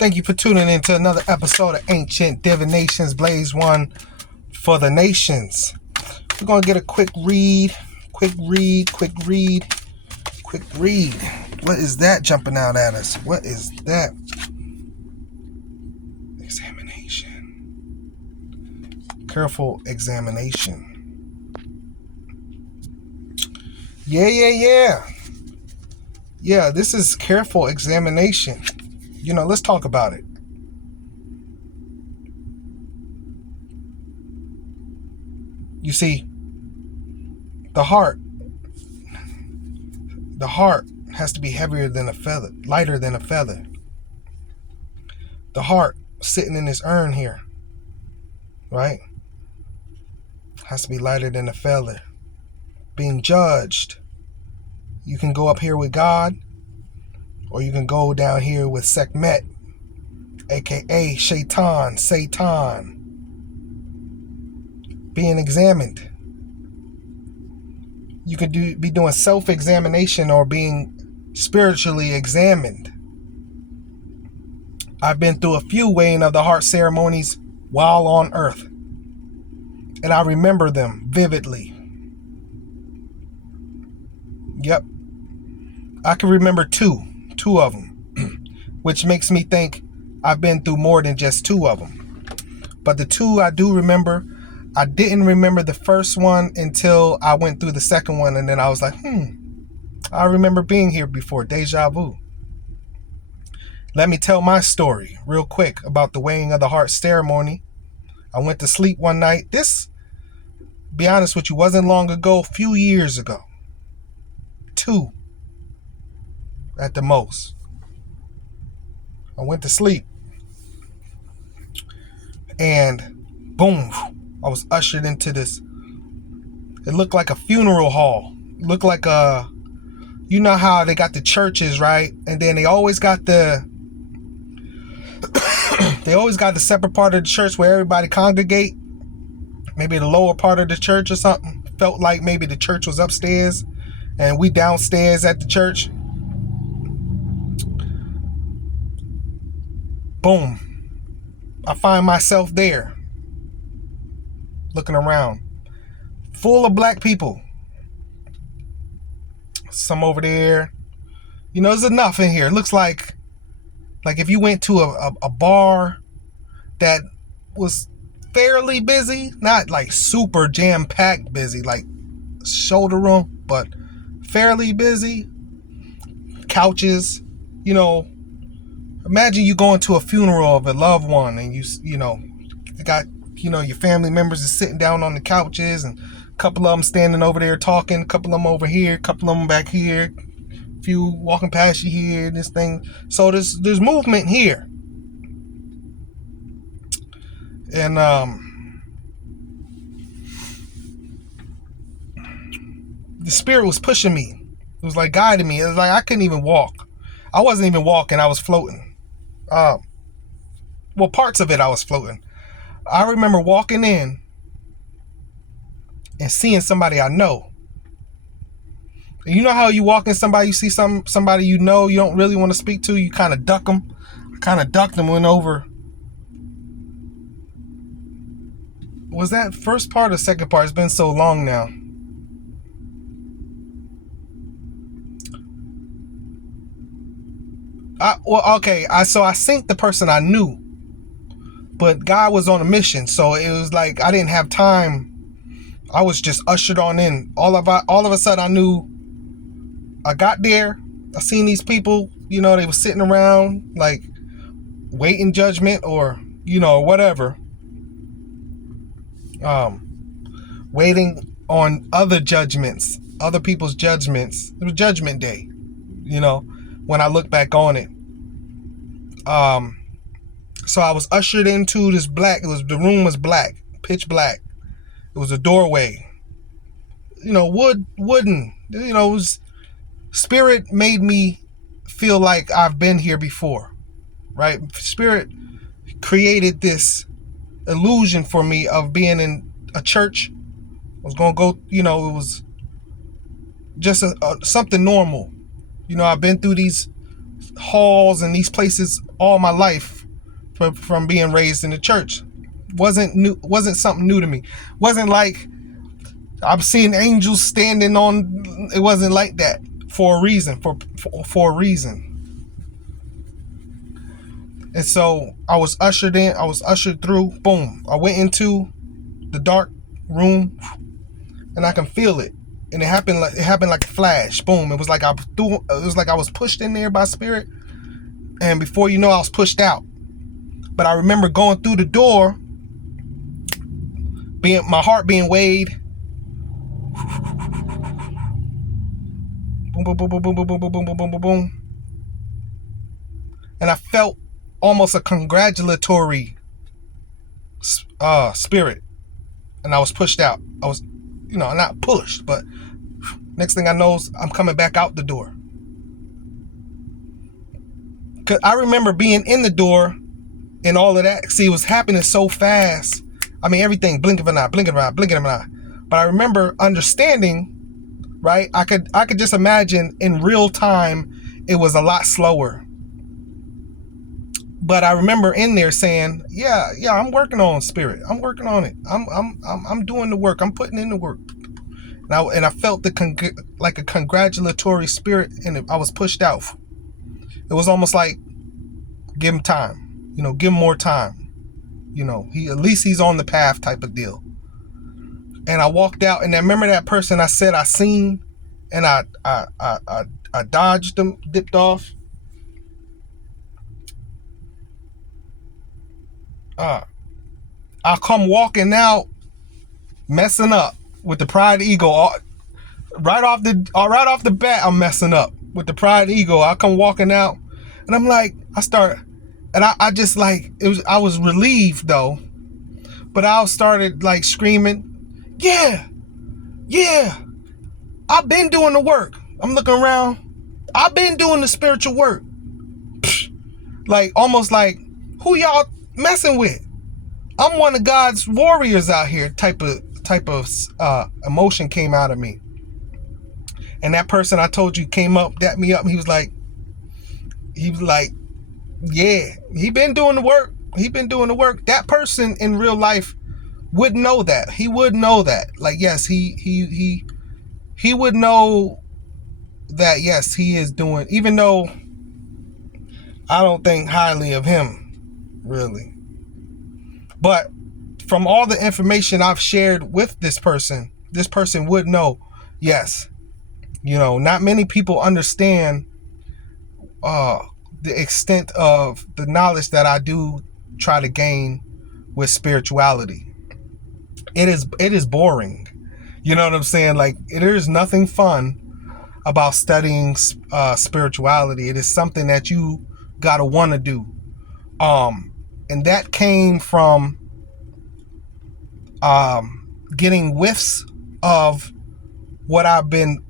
Thank you for tuning in to another episode of Ancient Divinations, Blaze One for the Nations. We're going to get a quick read. What is that jumping out at us? What is that? Examination. Careful examination. Yeah, this is careful examination. Let's talk about it. You see, the heart has to be heavier than a feather, lighter than a feather. The heart sitting in this urn here, right, has to be lighter than a feather. Being judged, you can go up here with God, or you can go down here with Sekhmet, aka Satan. Being examined. You could be doing self-examination or being spiritually examined. I've been through a few weighing of the heart ceremonies while on earth, and I remember them vividly. Yep. I can remember two of them, which makes me think I've been through more than just two of them. But the two I do remember, I didn't remember the first one until I went through the second one, and then I was like, I remember being here before, deja vu. Let me tell my story real quick about the weighing of the heart ceremony. I went to sleep one night. This, be honest with you, wasn't long ago, a few years ago. 2 at the most. I went to sleep, and boom, I was ushered into this. It looked like a funeral hall. It looked like you know how they got the churches, right? And then they always got the separate part of the church where everybody congregate. Maybe the lower part of the church or something. Felt like maybe the church was upstairs and we downstairs at the church. Boom. I find myself there, looking around, full of black people. Some over there. There's enough in here. It looks like if you went to a bar that was fairly busy, not like super jam-packed busy, like shoulder room, but fairly busy. Couches, imagine you going to a funeral of a loved one, and you got, your family members is sitting down on the couches, and a couple of them standing over there talking, a couple of them over here, a couple of them back here, a few walking past you here, this thing. So there's movement here. And the spirit was pushing me. It was like guiding me. It was like I couldn't even walk. I wasn't even walking, I was floating. Well, parts of it I was floating. I remember walking in and seeing somebody I know. And you know how you walk in somebody, you see somebody you know you don't really want to speak to, you kind of duck them. I kind of ducked them, went over. Was that first part or second part? It's been so long now. So I synced the person I knew, but God was on a mission, so it was like I didn't have time. I was just ushered on in. All of a sudden, I knew. I got there. I seen these people. They were sitting around like waiting judgment or whatever. Waiting on other judgments, other people's judgments. It was Judgment Day. When I look back on it. So I was ushered into this black, the room was black, pitch black. It was a doorway. Wooden. It was, spirit made me feel like I've been here before. Right? Spirit created this illusion for me of being in a church. I was going to go, it was just something normal. I've been through these halls and these places all my life from being raised in the church. Wasn't something new to me. Wasn't like I'm seeing angels standing on. It wasn't like that for a reason. For a reason. And so I was ushered in. I was ushered through. Boom. I went into the dark room, and I can feel it. And it happened like a flash. Boom. It was like I was pushed in there by spirit. And before you know, I was pushed out. But I remember going through the door, my heart being weighed. Boom, boom, boom, boom, boom, boom, boom, boom, boom, boom, boom, boom. And I felt almost a congratulatory spirit. And I was pushed out. I was, not pushed, but next thing I know is I'm coming back out the door. Cause I remember being in the door and all of that. See, it was happening so fast. I mean, everything, blink of an eye, blink of an eye, blink of an eye. But I remember understanding, right? I could just imagine in real time, it was a lot slower. But I remember in there saying, yeah, I'm working on spirit. I'm working on it. I'm doing the work. I'm putting in the work. And I felt like a congratulatory spirit, and I was pushed out. It was almost like, give him time, give him more time. At least he's on the path type of deal. And I walked out, and I remember that person I said I seen, and I dodged them, dipped off. I'll come walking out, messing up with the pride ego. Right off the bat, I'm messing up with the pride ego. I'll come walking out, and I'm like, I just like it was. I was relieved though, but I started like screaming, yeah. I've been doing the work. I'm looking around. I've been doing the spiritual work. Like almost like, who y'all messing with? I'm one of God's warriors out here. Type of emotion came out of me. And that person I told you came up, dapped me up, and he was like, yeah, he been doing the work. That person in real life would know that. He would know that. Like, yes, he would know that, yes, he is doing, even though I don't think highly of him, really. But from all the information I've shared with this person would know, yes. Not many people understand the extent of the knowledge that I do try to gain with spirituality. It is boring. You know what I'm saying? Like, there is nothing fun about studying spirituality. It is something that you gotta want to do. And that came from getting whiffs of what I've been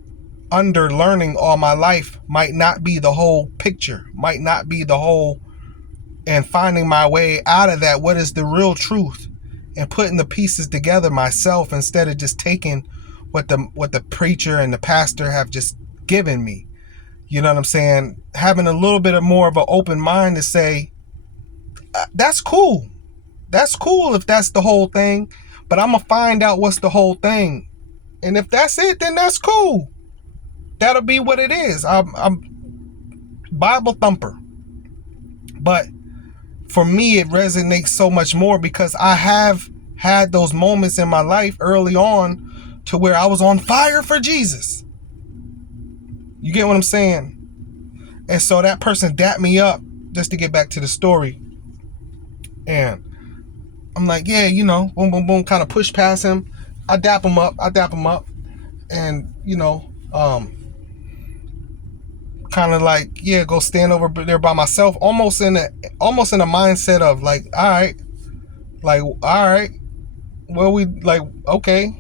under learning all my life. Might not be the whole picture, might not be the whole, and finding my way out of that. What is the real truth? And putting the pieces together myself instead of just taking what the preacher and the pastor have just given me. You know what I'm saying? Having a little bit of more of an open mind to say, that's cool. That's cool if that's the whole thing, but I'm gonna find out what's the whole thing. And if that's it, then that's cool. That'll be what it is. I'm Bible thumper. But for me, it resonates so much more because I have had those moments in my life early on to where I was on fire for Jesus. You get what I'm saying? And so that person dapped me up, just to get back to the story. And I'm like, yeah, boom, boom, boom, kind of push past him. I dap him up. And, kind of like, yeah, go stand over there by myself, almost in a mindset of like, all right, well, we like, okay,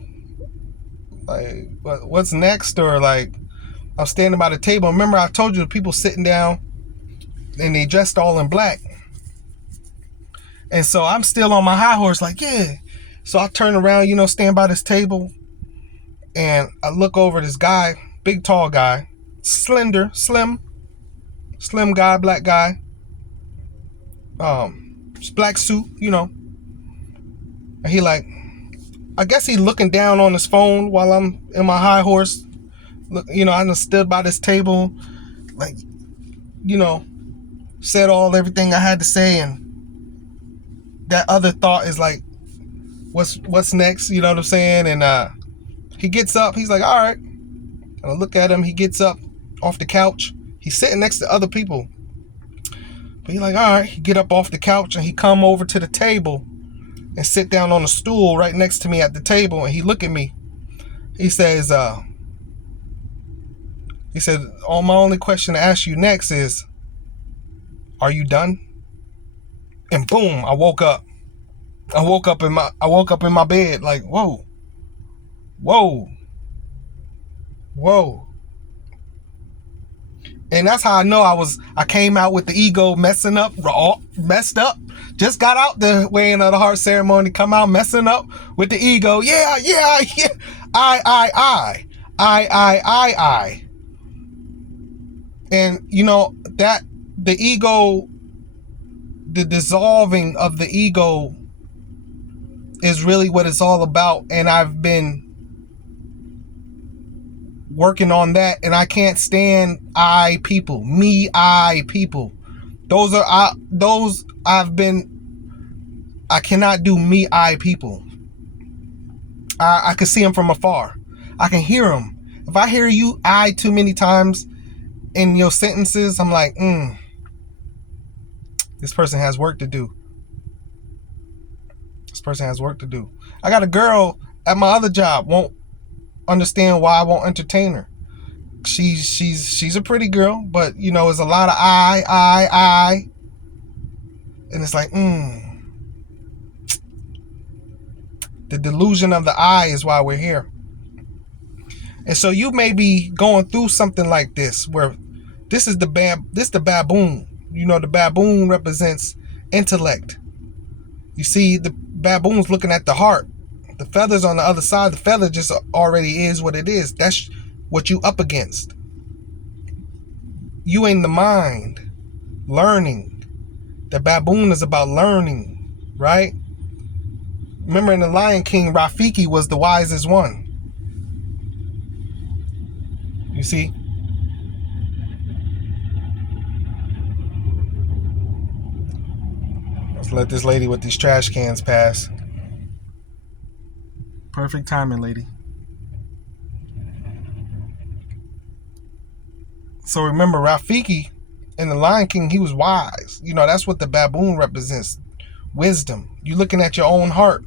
like, what's next? Or like, I'm standing by the table. Remember, I told you the people sitting down and they dressed all in black. And so I'm still on my high horse, like, yeah. So I turn around, stand by this table, and I look over this guy, big, tall guy, slender, slim guy, black guy. black suit, you know. And he like, I guess he looking down on his phone while I'm in my high horse. Look, you know, I done stood by this table, like, you know, said everything I had to say, and that other thought is like, what's next? You know what I'm saying? And he gets up. He's like, all right. And I look at him. He gets up off the couch. He's sitting next to other people. But he's like, all right. He get up off the couch and he come over to the table and sit down on a stool right next to me at the table. And he look at me. He says, oh, my only question to ask you next is, are you done? And boom, I woke up. I woke up in my bed like, whoa. And that's how I know I came out with the ego messed up. Just got out the weighing of the heart ceremony, come out messing up with the ego. Yeah. I. And you know, that the ego, the dissolving of the ego is really what it's all about. And I've been working on that, and I can't stand I people. I cannot do me, I people. I can see them from afar. I can hear them. If I hear you I too many times in your sentences, I'm like, this person has work to do. I got a girl at my other job, won't understand why I won't entertain her. She's a pretty girl, but you know, it's a lot of I. And it's like, the delusion of the I is why we're here. And so you may be going through something like this, where this is the baboon. You know, the baboon represents intellect. You see, the baboon's looking at the heart. The feather's on the other side. The feather just already is what it is. That's what you up against. You in the mind, learning. The baboon is about learning, right? Remember in The Lion King, Rafiki was the wisest one. You see? Let's let this lady with these trash cans pass. Perfect timing, lady. So remember, Rafiki in The Lion King, he was wise. You know, that's what the baboon represents. Wisdom. You looking at your own heart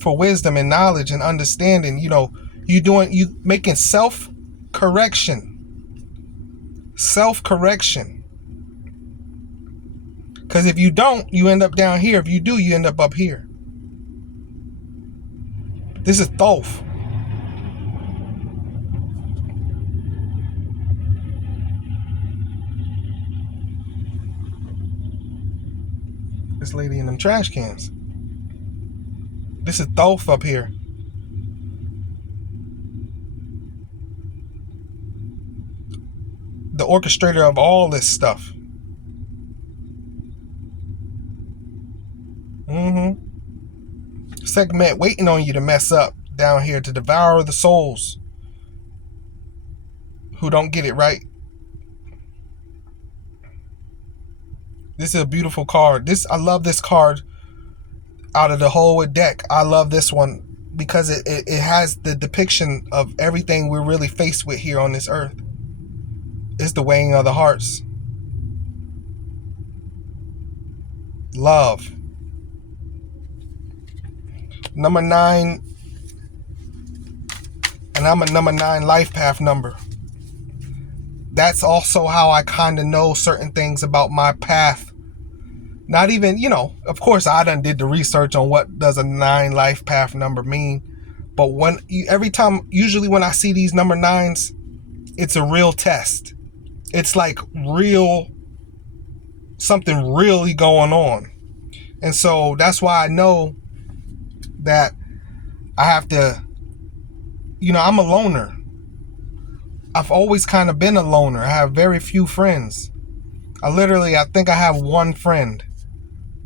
for wisdom and knowledge and understanding. You know, you making self-correction. Because if you don't, you end up down here. If you do, you end up up here. This is Thoth. This lady in them trash cans. This is Thoth up here. The orchestrator of all this stuff. Segment waiting on you to mess up down here, to devour the souls who don't get it right. This is a beautiful card. I love this card out of the whole deck. I love this one because it has the depiction of everything we're really faced with here on this earth. It's the weighing of the hearts. Love. Number 9. And I'm a number 9 life path number. That's also how I kind of know certain things about my path. Not even, you know, of course I done did the research on what does a 9 life path number mean. But usually when I see these number 9s, it's a real test. It's like something really going on. And so that's why I know that I have to, you know, I'm a loner. I've always been a loner. I have very few friends. I think I have one friend.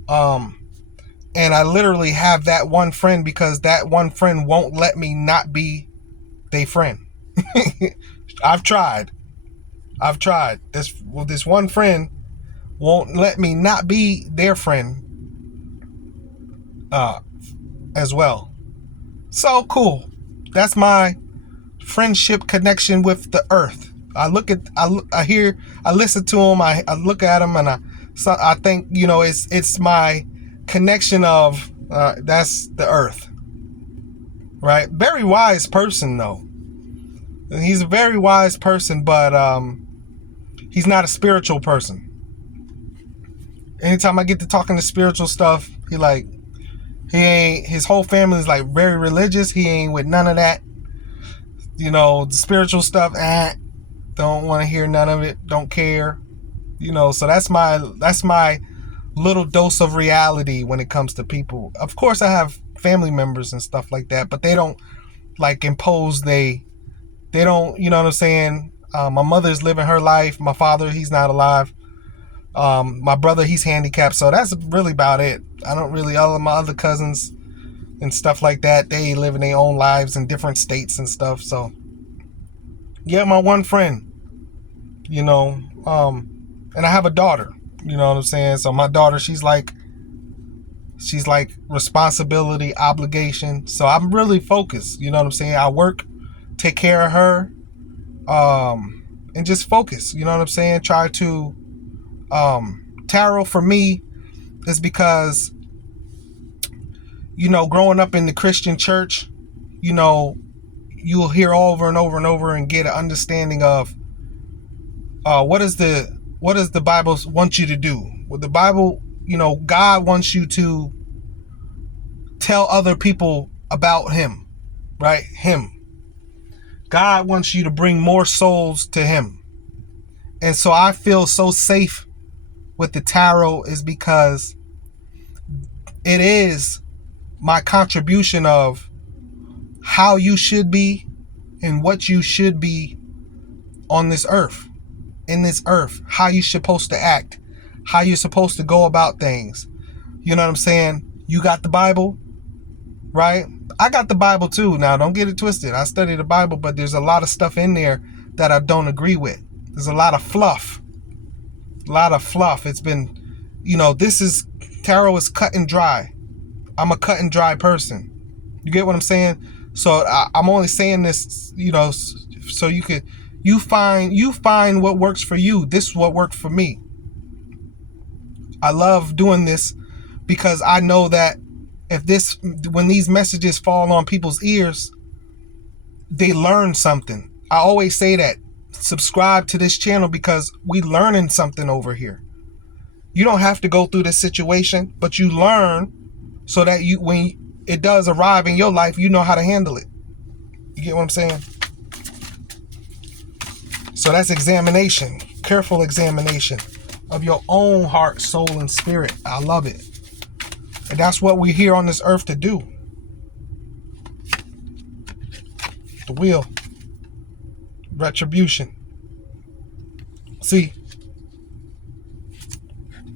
And I literally have that one friend because that one friend won't let me not be their friend. I've tried. This one friend won't let me not be their friend as well. So cool. That's my friendship connection with the earth. I listen to them, I look at them, and I think, it's my connection of that's the earth, right? Very wise person though. He's a very wise person, but he's not a spiritual person. Anytime I get to talking to spiritual stuff, his whole family is like very religious. He ain't with none of that. The spiritual stuff, don't want to hear none of it, don't care. So that's my little dose of reality when it comes to people. Of course I have family members and stuff like that, but they don't impose, they don't, you know what I'm saying? My mother's living her life. My father, he's not alive. My brother, he's handicapped, so that's really about it. I don't really, all of my other cousins and stuff like that, they live in their own lives in different states and stuff. So yeah, my one friend, and I have a daughter, you know what I'm saying? So my daughter, she's like responsibility, obligation. So I'm really focused, you know what I'm saying? I work, take care of her, and just focus, you know what I'm saying? Try to, tarot for me is because, growing up in the Christian church, you'll hear over and over and over and get an understanding of what does the Bible want you to do? Well, the Bible, God wants you to tell other people about him, right? Him. God wants you to bring more souls to him. And so I feel so safe with the tarot is because it is my contribution of how you should be and what you should be on this earth, in this earth, how you're supposed to act, how you're supposed to go about things. You know what I'm saying? You got the Bible, right? I got the Bible too. Now, don't get it twisted. I study the Bible, but there's a lot of stuff in there that I don't agree with. There's a lot of fluff. It's been, tarot is cut and dry. I'm a cut and dry person. You get what I'm saying? So I'm only saying this, so you find what works for you. This is what worked for me. I love doing this because I know that when these messages fall on people's ears, they learn something. I always say that. Subscribe to this channel because we learning something over here. You don't have to go through this situation, but you learn so that when it does arrive in your life, you know how to handle it. You get what I'm saying? So that's examination, careful examination of your own heart, soul, and spirit. I love it. And that's what we're here on this earth to do. The wheel. Retribution. See,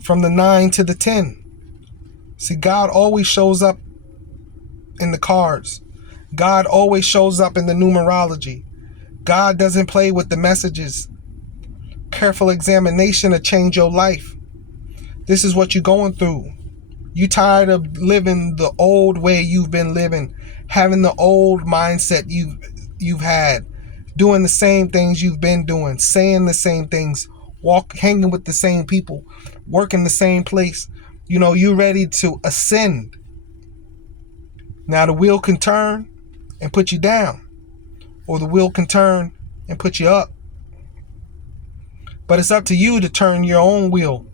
from the 9 to the 10. See, God always shows up in the cards. God always shows up in the numerology. God doesn't play with the messages. Careful examination to change your life. This is what you're going through. You tired of living the old way you've been living, having the old mindset you've had, doing the same things you've been doing, saying the same things, hanging with the same people, working the same place. You're ready to ascend. Now the wheel can turn and put you down, or the wheel can turn and put you up. But it's up to you to turn your own wheel.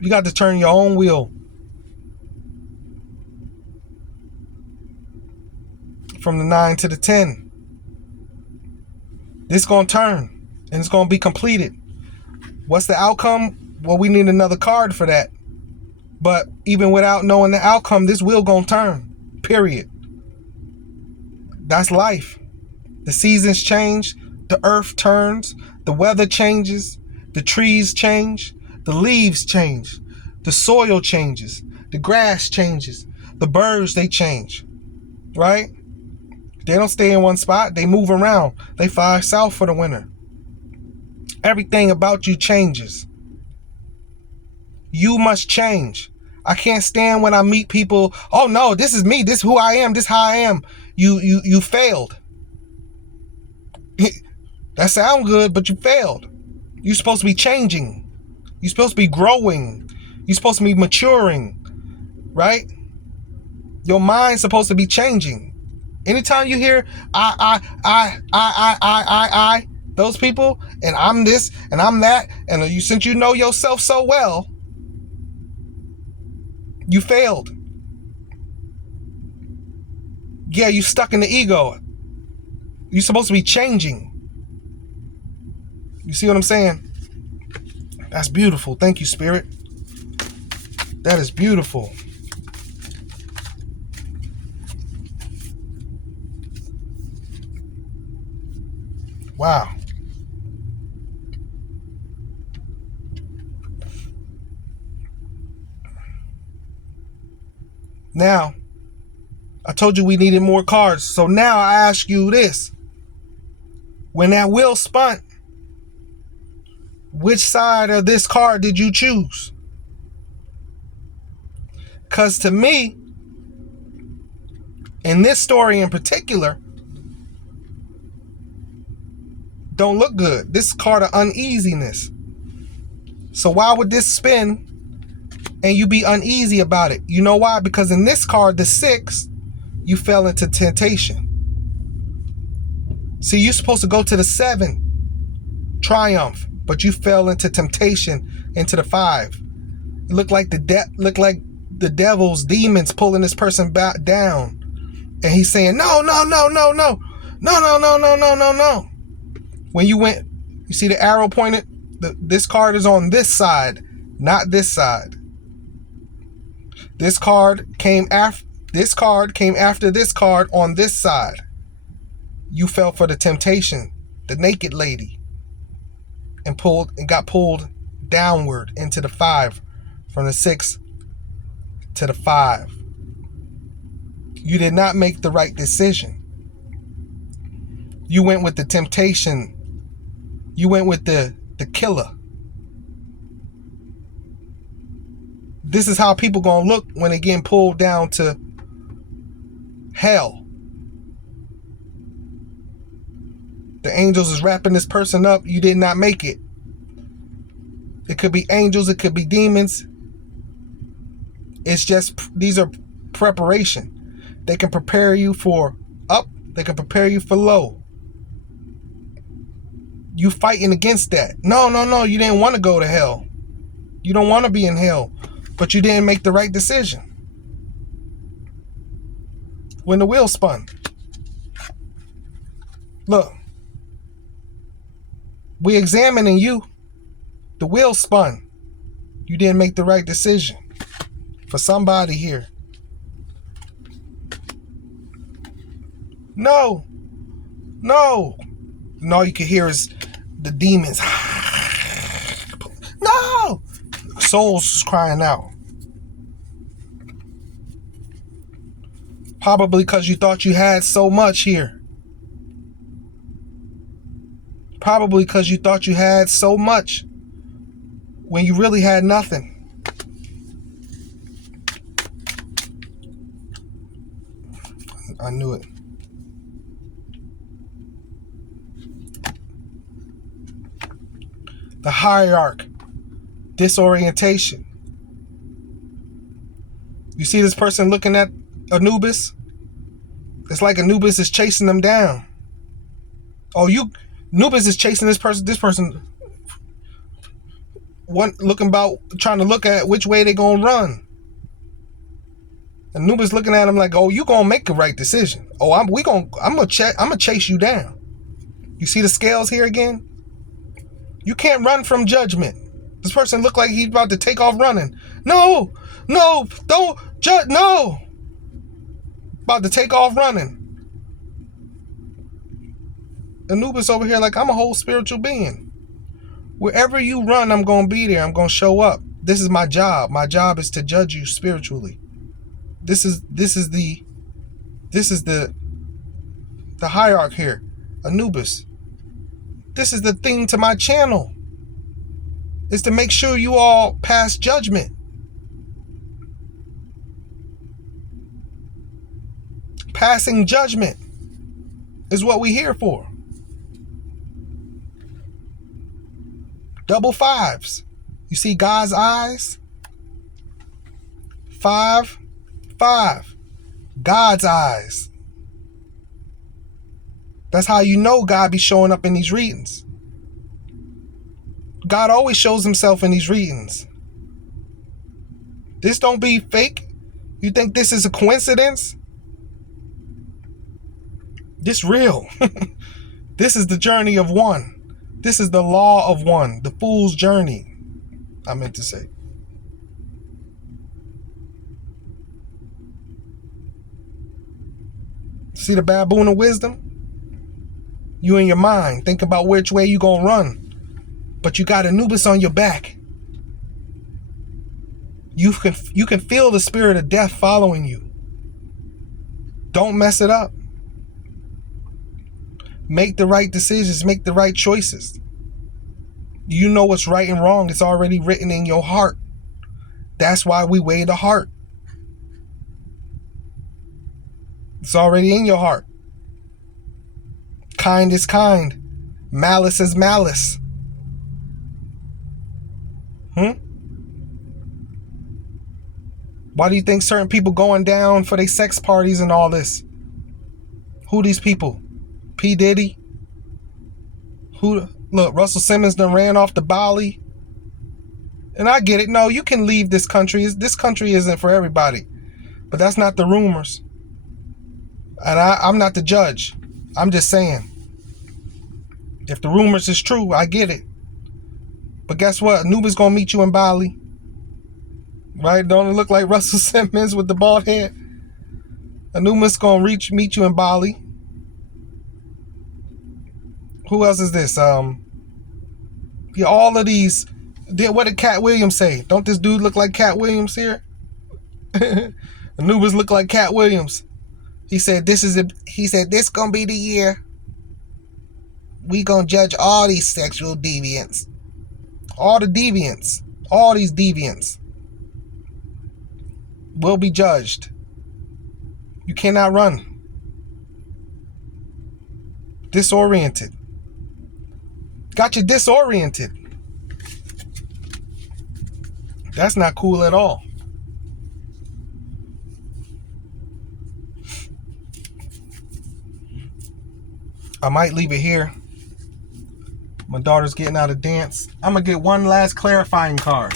You got to turn your own wheel. From the 9 to the 10. This is going to turn and it's going to be completed. What's the outcome? Well, we need another card for that. But even without knowing the outcome, this wheel going to turn. Period. That's life. The seasons change. The earth turns. The weather changes. The trees change. The leaves change. The soil changes. The grass changes. The birds, they change. Right? They don't stay in one spot. They move around. They fly south for the winter. Everything about you changes. You must change. I can't stand when I meet people. Oh no, this is me. This is who I am. This is how I am. You failed. That sounds good, but you failed. You're supposed to be changing. You're supposed to be growing. You're supposed to be maturing. Right? Your mind's supposed to be changing. Anytime you hear I, those people, and I'm this and I'm that, and since you know yourself so well, you failed. Yeah, you stuck in the ego. You're supposed to be changing. You see what I'm saying? That's beautiful. Thank you, Spirit. That is beautiful. Wow. Now, I told you we needed more cards. So now I ask you this. When that wheel spun, which side of this card did you choose? Because to me, in this story in particular, don't look good. This card of uneasiness. So why would this spin and you be uneasy about it? You know why? Because in this card, the 6, you fell into temptation. See, you're supposed to go to the 7, triumph, but you fell into temptation, into the 5. It looked like the devil's demons pulling this person back down, and he's saying, no. When you went, you see the arrow pointed. This card is on this side, not this side. This card came after this card on this side. You fell for the temptation, the naked lady, and got pulled downward into the 5, from the 6 to the 5. You did not make the right decision. You went with the temptation. You went with the killer. This is how people gonna look when they getting pulled down to hell. The angels is wrapping this person up. You did not make it. It could be angels. It could be demons. It's just, these are preparation. They can prepare you for up. They can prepare you for low. You fighting against that. No. You didn't want to go to hell. You don't want to be in hell. But you didn't make the right decision. When the wheel spun. Look. We examining you. The wheel spun. You didn't make the right decision. For somebody here. No. All you can hear is the demons. No. Souls crying out. Probably because you thought you had so much here. Probably because you thought you had so much when you really had nothing. I knew it. The hierarchy. Disorientation. You see this person looking at Anubis? It's like Anubis is chasing them down. Anubis is chasing this person. This person trying to look at which way they gonna run. Anubis looking at him like, oh, you gonna make the right decision. Oh, I'm gonna chase you down. You see the scales here again? You can't run from judgment. This person looked like he's about to take off running. No, don't judge. No, about to take off running. Anubis over here like, I'm a whole spiritual being. Wherever you run, I'm going to be there. I'm going to show up. this is my job. My job is to judge you spiritually. This is the hierarchy here. Anubis. This is the thing to my channel. Is to make sure you all pass judgment. Passing judgment is what we're here for. Double fives. You see God's eyes? 5, 5. God's eyes. That's how you know God be showing up in these readings. God always shows himself in these readings. This don't be fake. You think this is a coincidence? This real. This is the journey of one. This is the law of one. The fool's journey, I meant to say. See the baboon of wisdom? You in your mind. Think about which way you gonna run. But you got Anubis on your back. You can feel the spirit of death following you. Don't mess it up. Make the right decisions. Make the right choices. You know what's right and wrong. It's already written in your heart. That's why we weigh the heart. It's already in your heart. Kind is kind. Malice is malice. Why do you think certain people going down for their sex parties and all this? Who these people? P. Diddy? Who? Look, Russell Simmons done ran off to Bali. And I get it. No, you can leave this country. This country isn't for everybody. But that's not the rumors. And I'm not the judge. I'm just saying. If the rumors is true, I get it. But guess what? Anubis gonna meet you in Bali. Right? Don't it look like Russell Simmons with the bald head? Anubis gonna meet you in Bali. Who else is this? Yeah, all of these. What did Cat Williams say? Don't this dude look like Cat Williams here? Anubis look like Cat Williams. He said this gonna be the year we gonna judge all these sexual deviants. All the deviants. All these deviants will be judged. You cannot run. Disoriented. Got you disoriented. That's not cool at all. I might leave it here. My daughter's getting out of dance. I'm going to get one last clarifying card.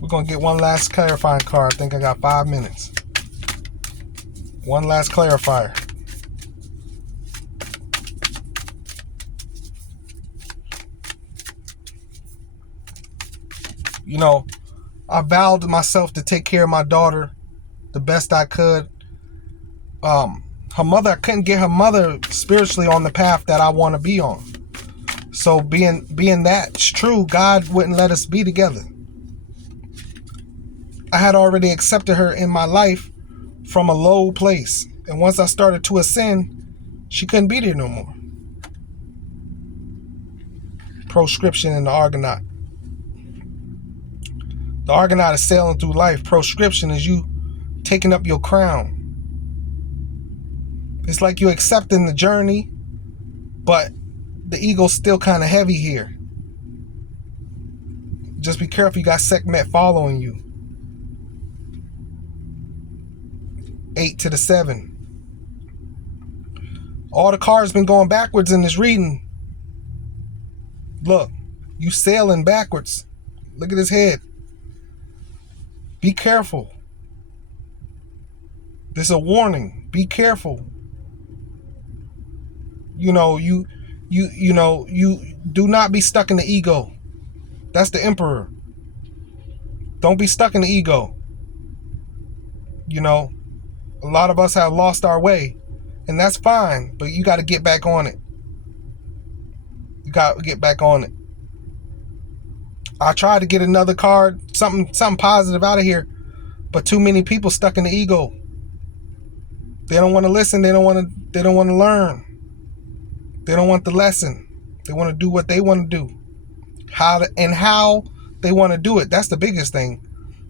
We're going to get one last clarifying card. I think I got 5 minutes. One last clarifier. You know, I vowed to myself to take care of my daughter the best I could. Her mother, I couldn't get her mother spiritually on the path that I want to be on. So being that's true, God wouldn't let us be together. I had already accepted her in my life from a low place. And once I started to ascend, she couldn't be there no more. Proscription in the Argonaut. The Argonaut is sailing through life. Proscription is you taking up your crown. It's like you're accepting the journey, but the ego's still kind of heavy here. Just be careful, you got Sekhmet following you. 8 to the 7. All the cards been going backwards in this reading. Look, you sailing backwards. Look at his head. Be careful. This is a warning. Be careful. You know, you do not be stuck in the ego. That's the emperor. Don't be stuck in the ego. You know, a lot of us have lost our way, and that's fine, but you got to get back on it. You got to get back on it. I tried to get another card, something positive out of here, but too many people stuck in the ego. They don't want to listen. They don't want to learn. They don't want the lesson. They want to do what they want to do. How they want to do it. That's the biggest thing.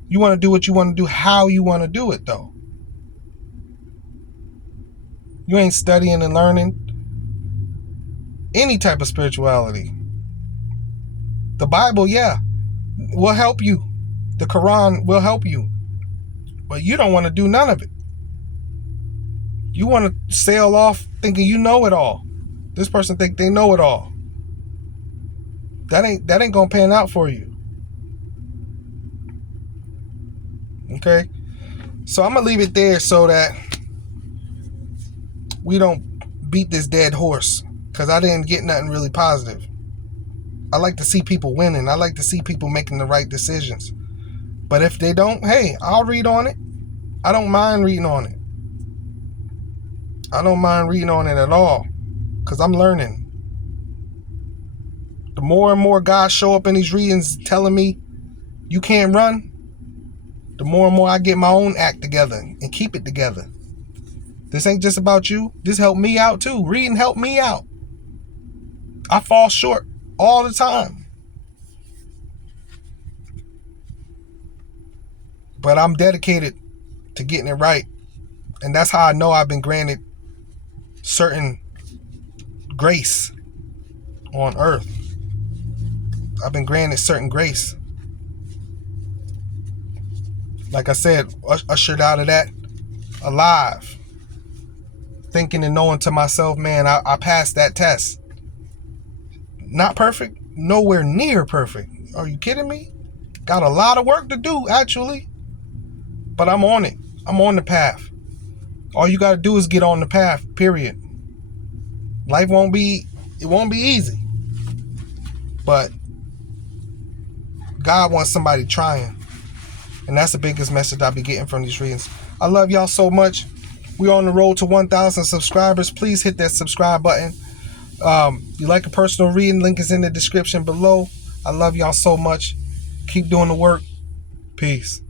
You want to do what you want to do, how you want to do it, though. You ain't studying and learning any type of spirituality. The Bible, yeah, will help you. The Quran will help you. But you don't want to do none of it. You want to sail off thinking you know it all. This person think they know it all. That ain't gonna pan out for you. Okay? So I'm gonna leave it there so that we don't beat this dead horse. Because I didn't get nothing really positive. I like to see people winning. I like to see people making the right decisions. But if they don't, hey, I'll read on it. I don't mind reading on it. I don't mind reading on it at all. Because I'm learning. The more and more guys show up in these readings telling me you can't run, the more and more I get my own act together and keep it together. This ain't just about you. This helped me out too. Reading helped me out. I fall short all the time. But I'm dedicated to getting it right. And that's how I know I've been granted certain grace on earth. I've been granted certain grace. Like I said, ushered out of that alive. Thinking and knowing to myself, man, I passed that test. Not perfect, nowhere near perfect. Are you kidding me? Got a lot of work to do, actually. But I'm on it. I'm on the path. All you got to do is get on the path, period. Life won't be easy. But God wants somebody trying. And that's the biggest message I'll be getting from these readings. I love y'all so much. We're on the road to 1,000 subscribers. Please hit that subscribe button. You like a personal reading, link is in the description below. I love y'all so much. Keep doing the work. Peace.